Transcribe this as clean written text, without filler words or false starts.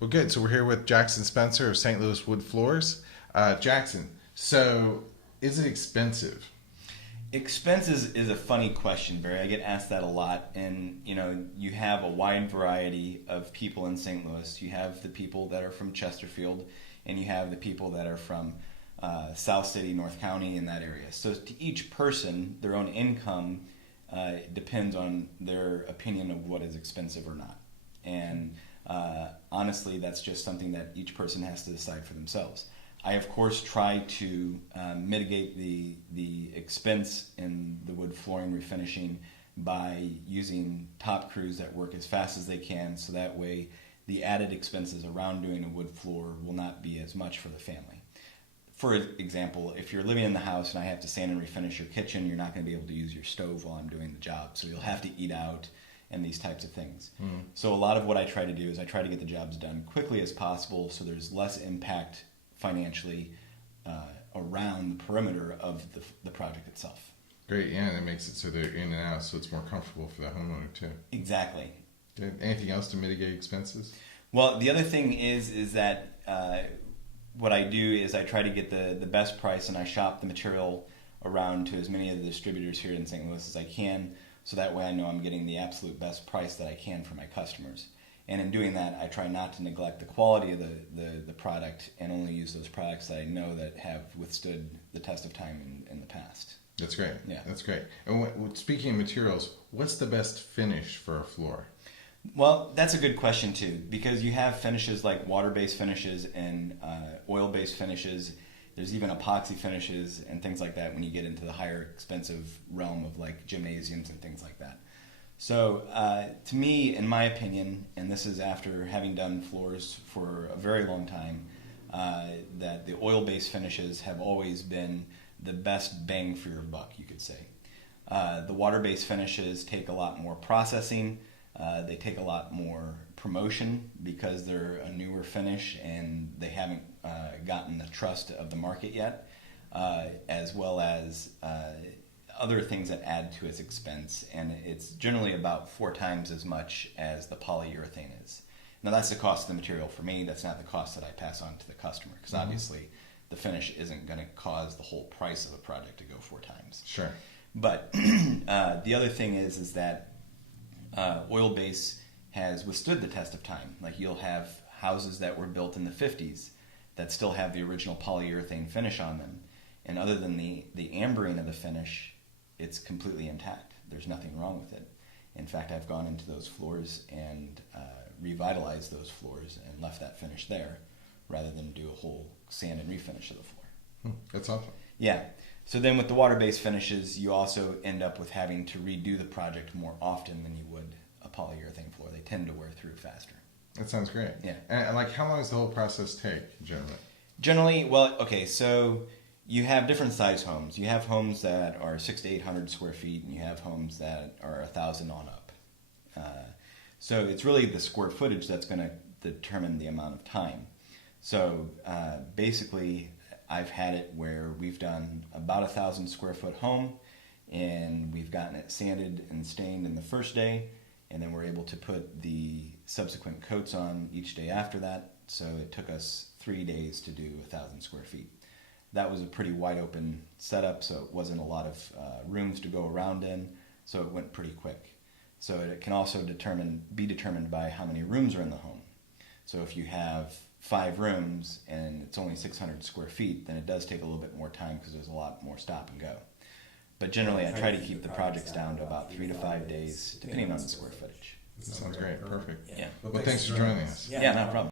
Well, good. So we're here with Jackson Spencer of St. Louis Wood Floors. Jackson, so is it expensive? Expenses is a funny question, Barry. I get asked that a lot. And, you have a wide variety of people in St. Louis. You have the people that are from Chesterfield, and you have the people that are from South City, North County, in that area. So to each person, their own income depends on their opinion of what is expensive or not. And honestly, that's just something that each person has to decide for themselves. I, of course, try to mitigate the expense in the wood flooring refinishing by using top crews that work as fast as they can, so that way the added expenses around doing a wood floor will not be as much for the family. For example, if you're living in the house and I have to sand and refinish your kitchen, you're not going to be able to use your stove while I'm doing the job, so you'll have to eat out and these types of things. So a lot of what I try to do is I try to get the jobs done quickly as possible so there's less impact financially around the perimeter of the project itself. Great, yeah, and it makes it so they're in and out, so it's more comfortable for the homeowner too. Exactly. Anything else to mitigate expenses? Well, the other thing is that what I do is I try to get the best price, and I shop the material around to as many of the distributors here in St. Louis as I can, so that way I know I'm getting the absolute best price that I can for my customers. And in doing that, I try not to neglect the quality of the product and only use those products that I know that have withstood the test of time in the past. That's great. Yeah. That's great. And speaking of materials, what's the best finish for a floor? Well, that's a good question too, because you have finishes like water-based finishes and oil-based finishes. There's even epoxy finishes and things like that when you get into the higher expensive realm of like gymnasiums and things like that. So to me, in my opinion, and this is after having done floors for a very long time, that the oil-based finishes have always been the best bang for your buck, you could say. The water-based finishes take a lot more processing. They take a lot more promotion because they're a newer finish and they haven't gotten the trust of the market yet, as well as other things that add to its expense, and it's generally about 4 times as much as the polyurethane is. Now that's the cost of the material for me. That's not the cost that I pass on to the customer, because obviously the finish isn't going to cause the whole price of a project to go 4 times. Sure. But the other thing is that oil base has withstood the test of time. Like you'll have houses that were built in the 50s that still have the original polyurethane finish on them, and other than the ambering of the finish, it's completely intact. There's nothing wrong with it. In fact, I've gone into those floors and revitalized those floors and left that finish there rather than do a whole sand and refinish of the floor. That's awesome. Yeah. So then with the water-based finishes, you also end up with having to redo the project more often than you would a polyurethane floor. They tend to wear through faster. That sounds great. Yeah. And like, how long does the whole process take generally? Generally, well, okay, so you have different size homes. You have homes that are 600 to 800 square feet, and you have homes that are 1,000 on up. So it's really the square footage that's going to determine the amount of time. So basically, I've had it where we've done about 1,000 square foot home, and we've gotten it sanded and stained in the first day, and then we're able to put the subsequent coats on each day after that. So it took us 3 days to do 1,000 square feet. That was a pretty wide open setup, so it wasn't a lot of rooms to go around in, so it went pretty quick. So it can also be determined by how many rooms are in the home. So if you have 5 rooms and it's only 600 square feet, then it does take a little bit more time because there's a lot more stop and go. But generally, I try to keep the projects down to about 3 to 5 days, depending on the square footage. That sounds great. Perfect. Yeah. Well, thanks for joining us. Yeah, not a problem.